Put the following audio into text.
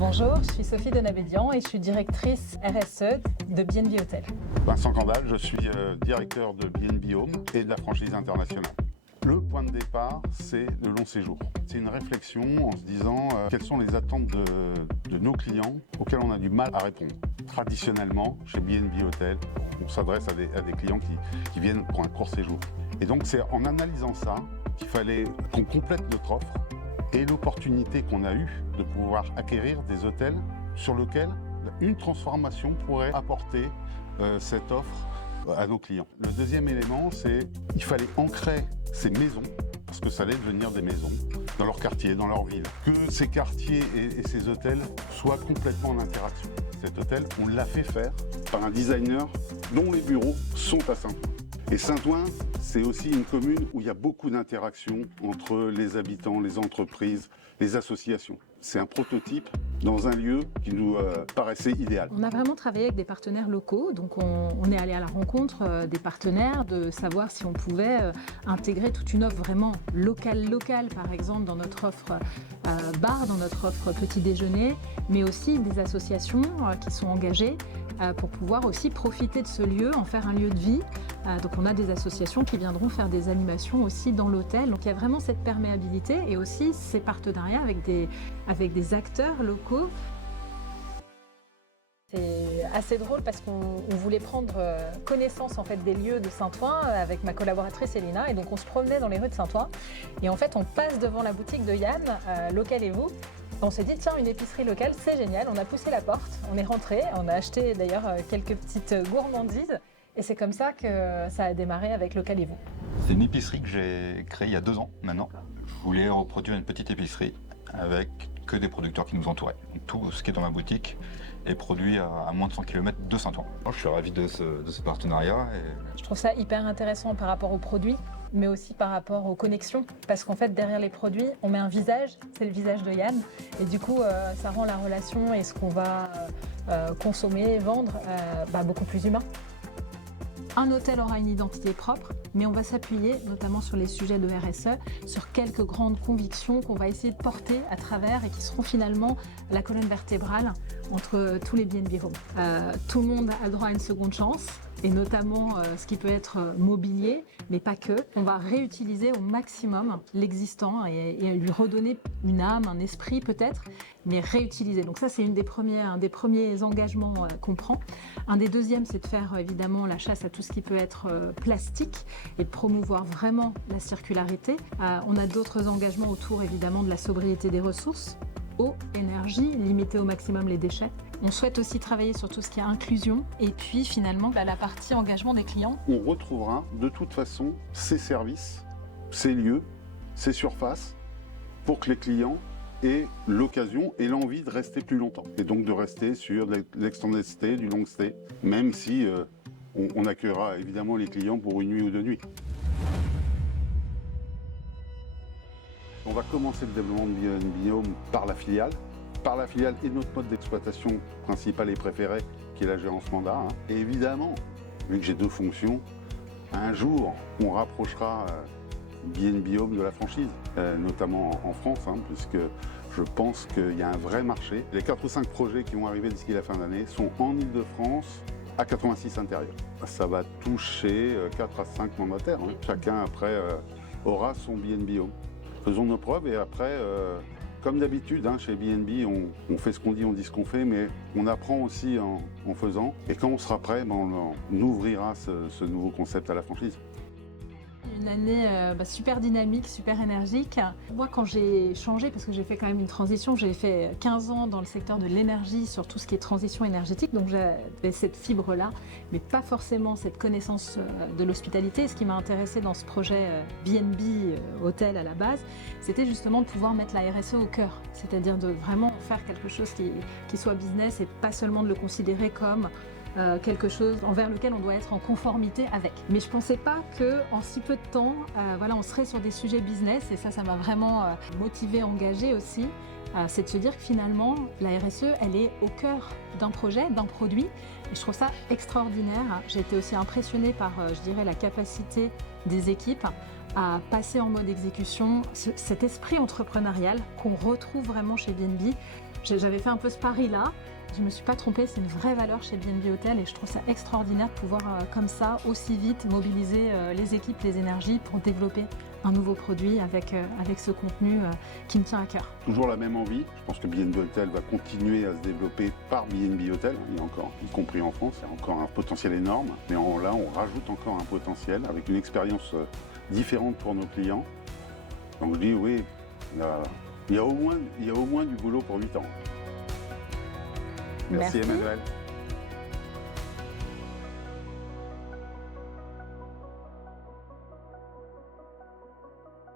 Bonjour, je suis Sophie Donabédian et je suis directrice RSE de BNB Hotel. Vincent Candal, je suis directeur de BNB Home et de la franchise internationale. Le point de départ, c'est le long séjour. C'est une réflexion en se disant quelles sont les attentes de nos clients auxquels on a du mal à répondre. Traditionnellement, chez BNB Hotel, on s'adresse à des clients qui viennent pour un court séjour. Et donc c'est en analysant ça qu'il fallait qu'on complète notre offre et l'opportunité qu'on a eue de pouvoir acquérir des hôtels sur lesquels une transformation pourrait apporter cette offre à nos clients. Le deuxième élément, c'est qu'il fallait ancrer ces maisons, parce que ça allait devenir des maisons, dans leur quartier, dans leur ville. Que ces quartiers et ces hôtels soient complètement en interaction. Cet hôtel, on l'a fait faire par un designer dont les bureaux sont à Saint-Ouen. Et Saint-Ouen, c'est aussi une commune où il y a beaucoup d'interactions entre les habitants, les entreprises, les associations. C'est un prototype dans un lieu qui nous paraissait idéal. On a vraiment travaillé avec des partenaires locaux, donc on est allé à la rencontre des partenaires, de savoir si on pouvait intégrer toute une offre vraiment locale, par exemple dans notre offre bar, dans notre offre petit déjeuner, mais aussi des associations qui sont engagées pour pouvoir aussi profiter de ce lieu, en faire un lieu de vie. Donc on a des associations qui viendront faire des animations aussi dans l'hôtel. Donc il y a vraiment cette perméabilité et aussi ces partenariats avec des acteurs locaux. C'est assez drôle parce qu'on voulait prendre connaissance en fait des lieux de Saint-Ouen avec ma collaboratrice Elina, et donc on se promenait dans les rues de Saint-Ouen et en fait on passe devant la boutique de Yann, Local et vous. On s'est dit tiens, une épicerie locale c'est génial, on a poussé la porte, on est rentré, on a acheté d'ailleurs quelques petites gourmandises et c'est comme ça que ça a démarré avec Local et vous. C'est une épicerie que j'ai créée il y a 2 ans maintenant. Je voulais reproduire une petite épicerie avec que des producteurs qui nous entouraient. Donc, tout ce qui est dans ma boutique est produit à moins de 100 km de Saint-Ouen. Je suis ravi de ce partenariat. Je trouve ça hyper intéressant par rapport aux produits, mais aussi par rapport aux connexions. Parce qu'en fait, derrière les produits, on met un visage, c'est le visage de Yann. Et du coup, ça rend la relation et ce qu'on va consommer, vendre, beaucoup plus humain. Un hôtel aura une identité propre, mais on va s'appuyer notamment sur les sujets de RSE, sur quelques grandes convictions qu'on va essayer de porter à travers et qui seront finalement la colonne vertébrale entre tous les BNB Home. Tout le monde a le droit à une seconde chance, et notamment ce qui peut être mobilier, mais pas que. On va réutiliser au maximum l'existant et lui redonner une âme, un esprit peut-être, mais réutiliser. Donc ça, c'est un des premiers engagements qu'on prend. Un des deuxièmes, c'est de faire évidemment la chasse à tout ce qui peut être plastique et de promouvoir vraiment la circularité. On a d'autres engagements autour évidemment de la sobriété des ressources, eau, énergie, limiter au maximum les déchets. On souhaite aussi travailler sur tout ce qui est inclusion et puis finalement la partie engagement des clients. On retrouvera de toute façon ces services, ces lieux, ces surfaces pour que les clients aient l'occasion et l'envie de rester plus longtemps. Et donc de rester sur l'extended stay, du long stay, même si on accueillera évidemment les clients pour une nuit ou 2 nuits. On va commencer le développement de BNB Home par la filiale. Par la filiale et notre mode d'exploitation principal et préféré, qui est la gérance mandat. Et évidemment, vu que j'ai 2 fonctions, un jour, on rapprochera BNB Home de la franchise, notamment en France, puisque je pense qu'il y a un vrai marché. Les 4 ou 5 projets qui vont arriver d'ici la fin d'année sont en Ile-de-France, à 86 intérieurs. Ça va toucher 4 à 5 mandataires. Chacun, après, aura son BNB Home. Faisons nos preuves et après... Comme d'habitude, chez BNB, on fait ce qu'on dit, on dit ce qu'on fait, mais on apprend aussi en faisant. Et quand on sera prêt, on ouvrira ce nouveau concept à la franchise. Une année super dynamique, super énergique. Moi, quand j'ai changé, parce que j'ai fait quand même une transition, j'ai fait 15 ans dans le secteur de l'énergie sur tout ce qui est transition énergétique, donc j'avais cette fibre-là, mais pas forcément cette connaissance de l'hospitalité. Ce qui m'a intéressé dans ce projet BNB Hôtel à la base, c'était justement de pouvoir mettre la RSE au cœur, c'est-à-dire de vraiment faire quelque chose qui soit business et pas seulement de le considérer comme quelque chose envers lequel on doit être en conformité avec. Mais je ne pensais pas qu'en si peu de temps, on serait sur des sujets business et ça m'a vraiment motivée, engagée aussi. C'est de se dire que finalement, la RSE, elle est au cœur d'un projet, d'un produit. Et je trouve ça extraordinaire. J'ai été aussi impressionnée par, la capacité des équipes à passer en mode exécution, cet esprit entrepreneurial qu'on retrouve vraiment chez BNB J'avais fait un peu ce pari-là. Je ne me suis pas trompée, c'est une vraie valeur chez B&B Hôtel et je trouve ça extraordinaire de pouvoir, comme ça, aussi vite mobiliser les équipes, les énergies pour développer un nouveau produit avec ce contenu qui me tient à cœur. Toujours la même envie. Je pense que B&B Hôtel va continuer à se développer par B&B Hôtel. Il y a encore, y compris en France, il y a encore un potentiel énorme. Mais là, on rajoute encore un potentiel avec une expérience différente pour nos clients. Donc je dis oui, il y a au moins du boulot pour 8 ans. Merci Emmanuel.